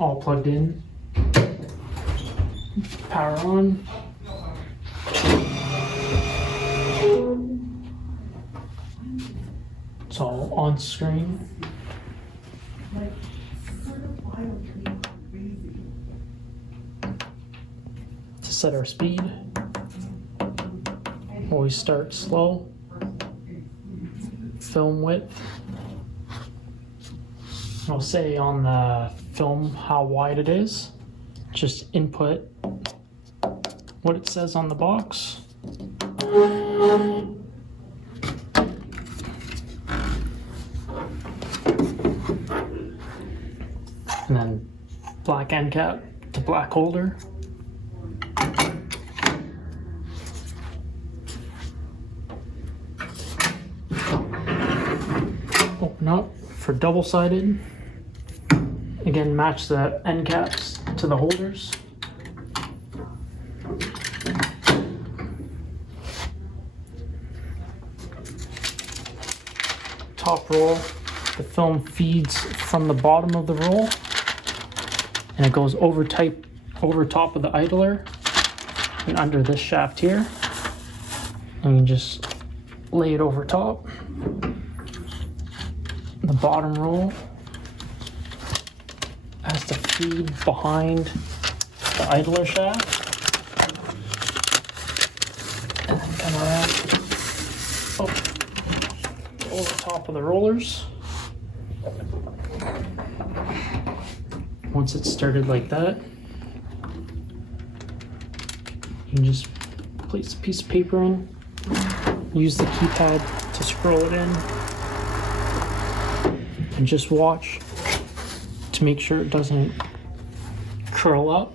all plugged in. Power on. It's all on screen. To set our speed, always start slow. Film width. I'll say on the film how wide it is. Just input what it says on the box. And then black end cap to black holder. Open up for double-sided. Again, match the end caps to the holders. Top roll, the film feeds from the bottom of the roll and it goes over top of the idler and under this shaft here, and you just lay it over top. The bottom roll has to feed behind the idler shaft and then come around over top of the rollers. Once it's started like that, you can just place a piece of paper in, use the keypad to scroll it in, and just watch to make sure it doesn't curl up.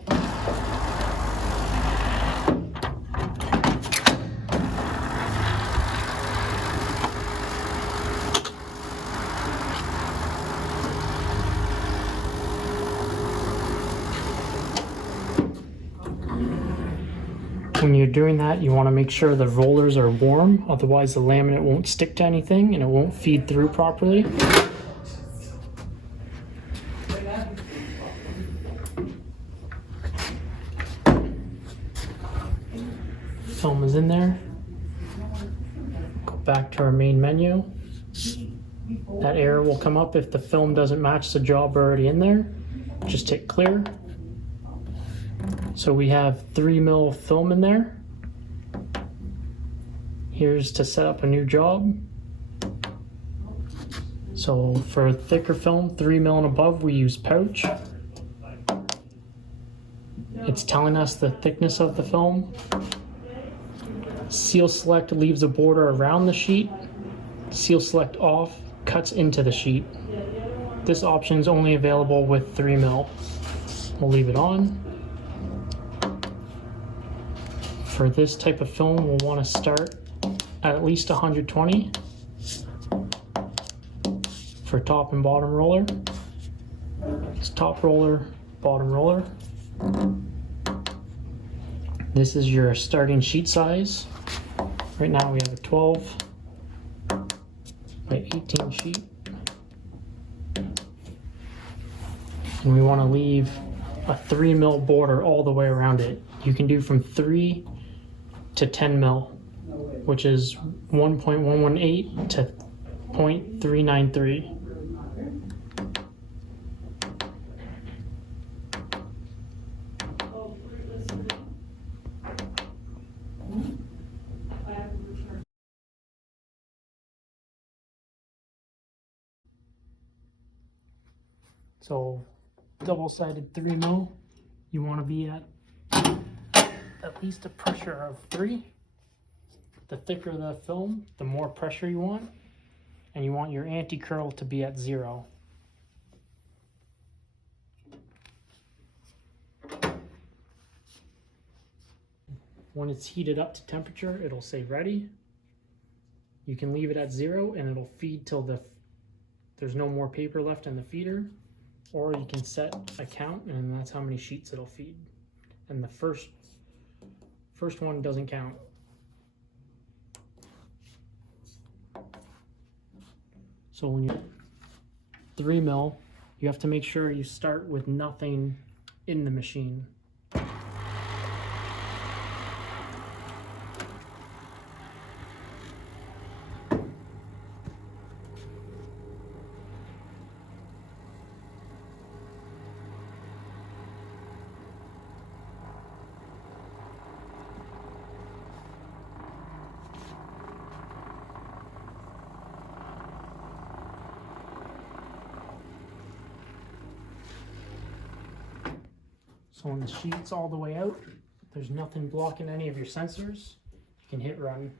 When you're doing that, you want to make sure the rollers are warm, otherwise the laminate won't stick to anything and it won't feed through properly. Film is in there. Go back to our main menu. That error will come up if the film doesn't match the job already in there. Just hit clear. So we have 3mm film in there. Here's to set up a new job. So for thicker film, 3mm and above, we use pouch. It's telling us the thickness of the film. Seal select leaves a border around the sheet. Seal select off cuts into the sheet. This option is only available with 3mm. We'll leave it on. For this type of film, we'll want to start at least 120 for top and bottom roller. It's top roller, bottom roller. This is your starting sheet size. Right now we have a 12 by 18 sheet. And we want to leave a 3mm border all the way around it. You can do from 3 to 10mm, which is 1.118 to 0.393. So double-sided 3mm, you want to be at least a pressure of 3. The thicker the film, the more pressure you want, and you want your anti-curl to be at 0. When it's heated up to temperature, it'll say ready. You can leave it at 0 and it'll feed till there's no more paper left in the feeder, or you can set a count and that's how many sheets it'll feed. And the first one doesn't count. So when you're 3mm, You have to make sure you start with nothing in the machine. So when the sheet's all the way out, there's nothing blocking any of your sensors, you can hit run.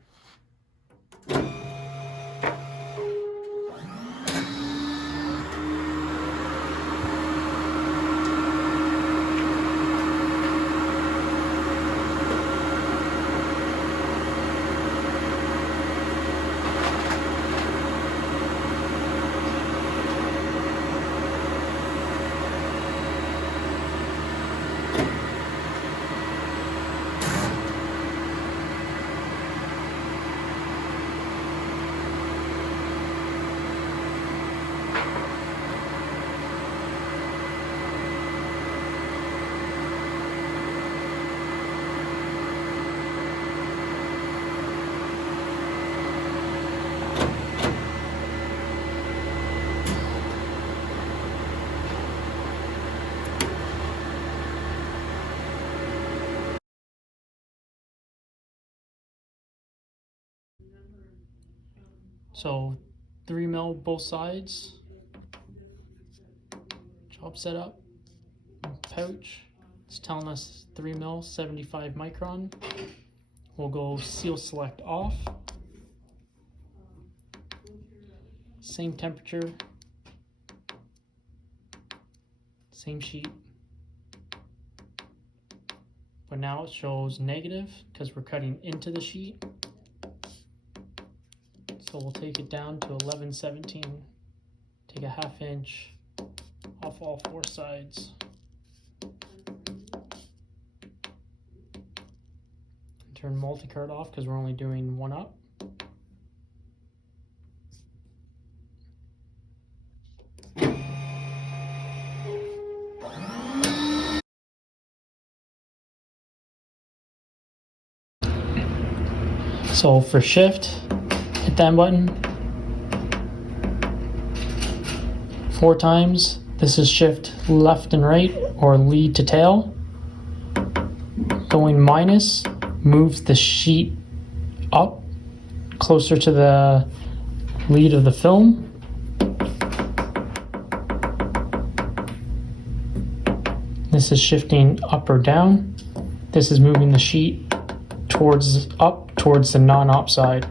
So 3 mil both sides, job setup, pouch, it's telling us 3 mil, 75 micron. We'll go seal select off, same temperature, same sheet, but now it shows negative because we're cutting into the sheet. So we'll take it down to 1117. Take a 1/2 inch off all 4 sides. Turn multi-card off because we're only doing 1 up. So for shift, hit that button 4 times. This is shift left and right or lead to tail. Going minus moves the sheet up closer to the lead of the film. This is shifting up or down. This is moving the sheet towards the non-op side.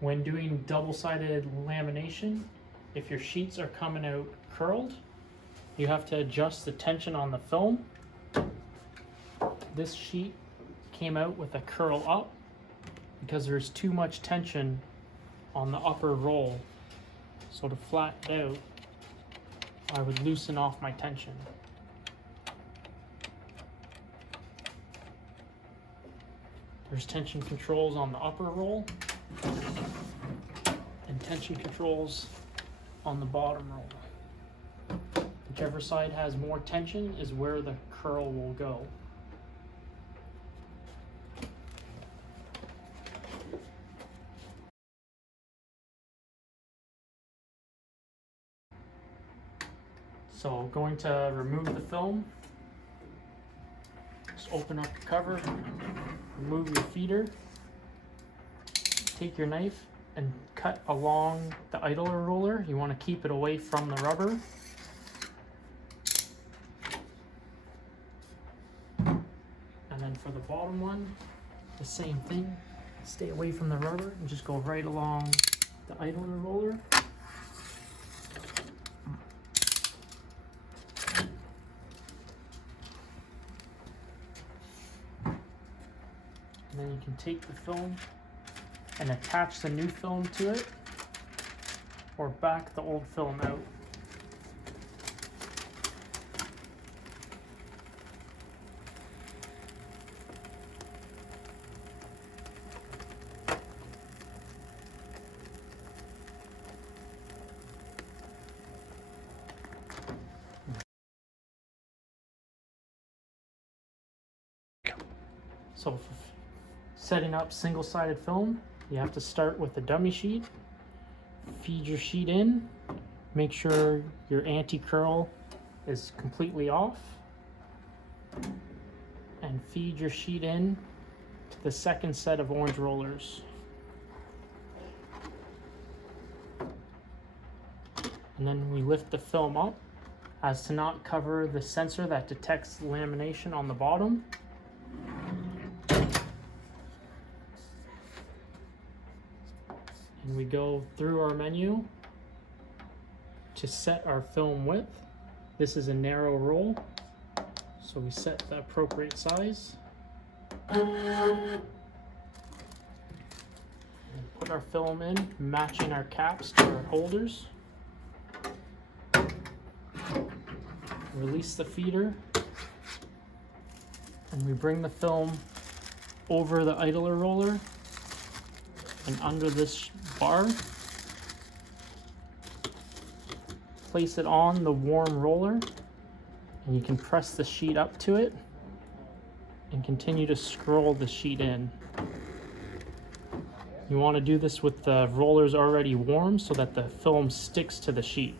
When doing double-sided lamination, if your sheets are coming out curled, you have to adjust the tension on the film. This sheet came out with a curl up because there's too much tension on the upper roll. So to flatten it out, I would loosen off my tension. There's tension controls on the upper roll and tension controls on the bottom roll. Whichever side has more tension is where the curl will go. So going to remove the film. Just open up the cover, remove your feeder, take your knife and cut along the idler roller. You want to keep it away from the rubber. And then for the bottom one, the same thing. Stay away from the rubber and just go right along the idler roller. And then you can take the film and attach the new film to it, or back the old film out. So for setting up single-sided film, you have to start with the dummy sheet, feed your sheet in, make sure your anti-curl is completely off, and feed your sheet in to the second set of orange rollers. And then we lift the film up as to not cover the sensor that detects lamination on the bottom. And we go through our menu to set our film width. This is a narrow roll, so we set the appropriate size. And put our film in, matching our caps to our holders. Release the feeder, and we bring the film over the idler roller and under this bar. Place it on the warm roller, and you can press the sheet up to it and continue to scroll the sheet in. You want to do this with the rollers already warm so that the film sticks to the sheet.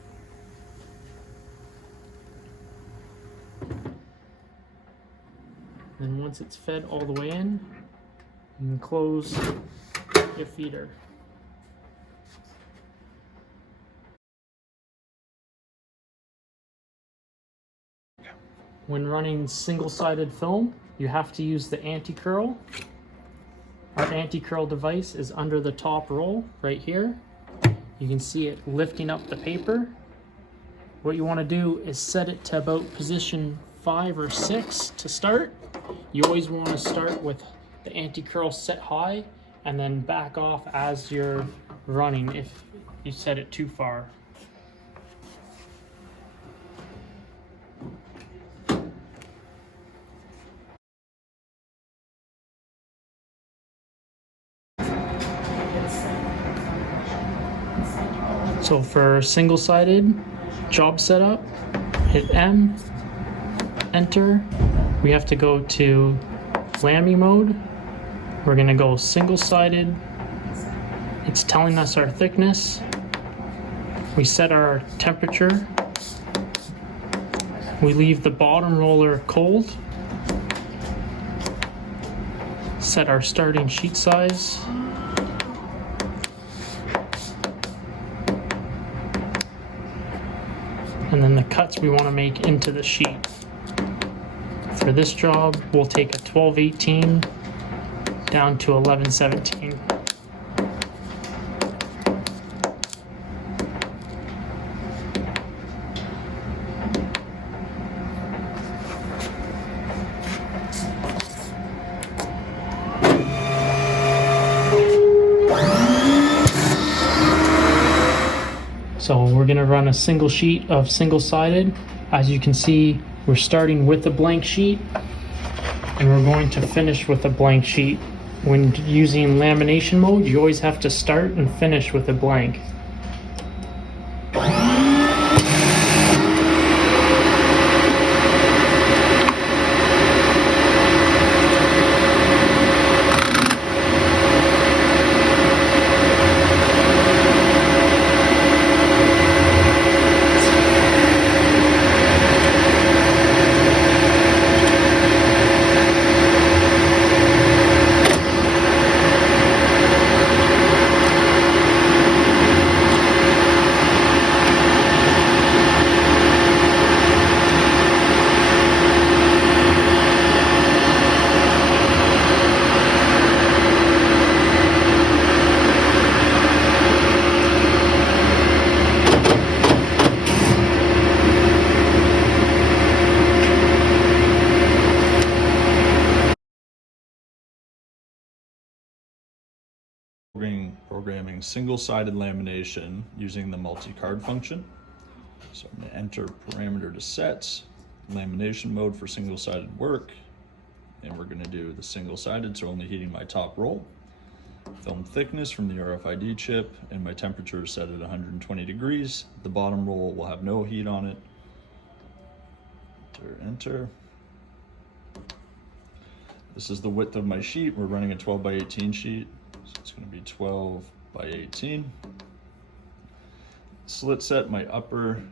And once it's fed all the way in, you can close your feeder. When running single-sided film, you have to use the anti-curl. Our anti-curl device is under the top roll right here. You can see it lifting up the paper. What you want to do is set it to about position 5 or 6 to start. You always want to start with the anti-curl set high and then back off as you're running if you set it too far. So for single-sided job setup, hit M, enter. We have to go to Lamy mode. We're gonna go single-sided. It's telling us our thickness. We set our temperature. We leave the bottom roller cold. Set our starting sheet size. And then the cuts we want to make into the sheet. For this job, we'll take a 12-18 down to 11-17. So we're going to run a single sheet of single-sided. As you can see, we're starting with a blank sheet and we're going to finish with a blank sheet. When using lamination mode, you always have to start and finish with a blank. programming single-sided lamination using the multi-card function. So I'm gonna enter parameter to set, lamination mode for single-sided work, and we're gonna do the single-sided, so only heating my top roll. Film thickness from the RFID chip, and my temperature is set at 120 degrees. The bottom roll will have no heat on it. Enter. This is the width of my sheet. We're running a 12 by 18 sheet, so it's going to be 12 by 18. Slit set my upper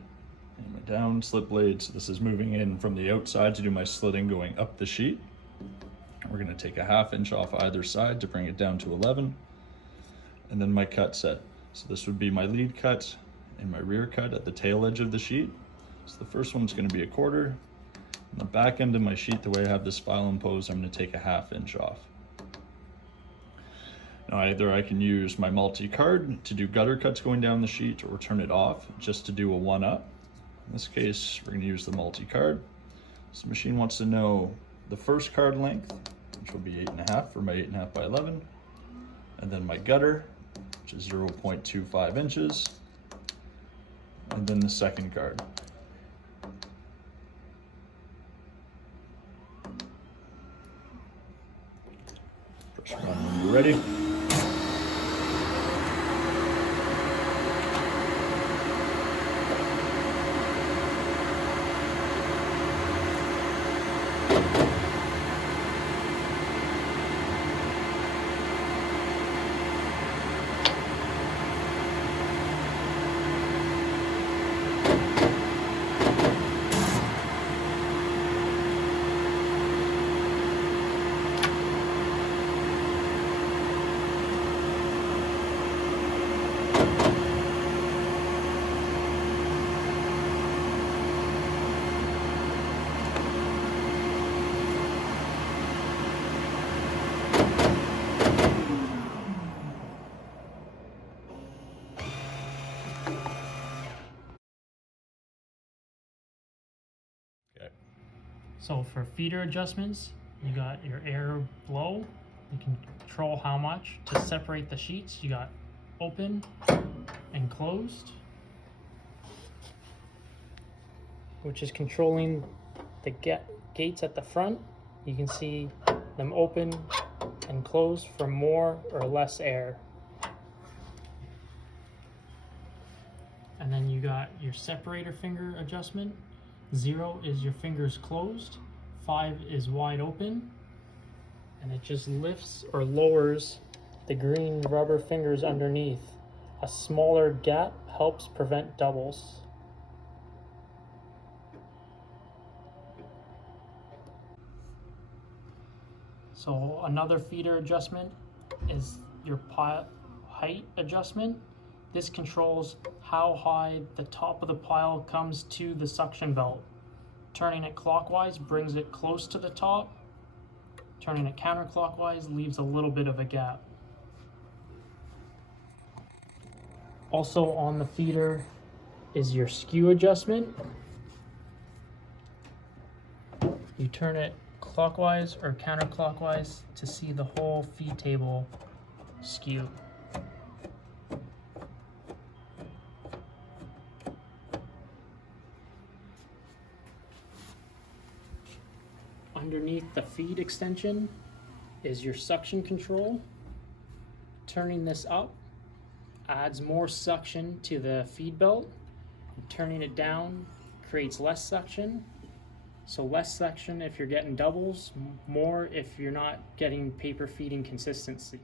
and my down slit blade. So this is moving in from the outside to do my slitting going up the sheet. We're going to take a 1/2 inch off either side to bring it down to 11. And then my cut set. So this would be my lead cut and my rear cut at the tail edge of the sheet. So the first one's going to be a 1/4. On the back end of my sheet, the way I have this file imposed, I'm going to take a 1/2 inch off. Now either I can use my multi-card to do gutter cuts going down the sheet, or turn it off just to do a 1-up. In this case, we're going to use the multi-card. So the machine wants to know the first card length, which will be 8.5 for my 8.5 by 11, and then my gutter, which is 0.25 inches, and then the second card. Press 1 when you're ready. So for feeder adjustments, you got your air blow. You can control how much. To separate the sheets, you got open and closed, which is controlling the gates at the front. You can see them open and close for more or less air. And then you got your separator finger adjustment. 0 is your fingers closed, 5 is wide open, and it just lifts or lowers the green rubber fingers underneath. A smaller gap helps prevent doubles. So another feeder adjustment is your pile height adjustment. This controls how high the top of the pile comes to the suction belt. Turning it clockwise brings it close to the top. Turning it counterclockwise leaves a little bit of a gap. Also on the feeder is your skew adjustment. You turn it clockwise or counterclockwise to see the whole feed table skew. Underneath the feed extension is your suction control. Turning this up adds more suction to the feed belt. Turning it down creates less suction. So less suction if you're getting doubles, more if you're not getting paper feeding consistency.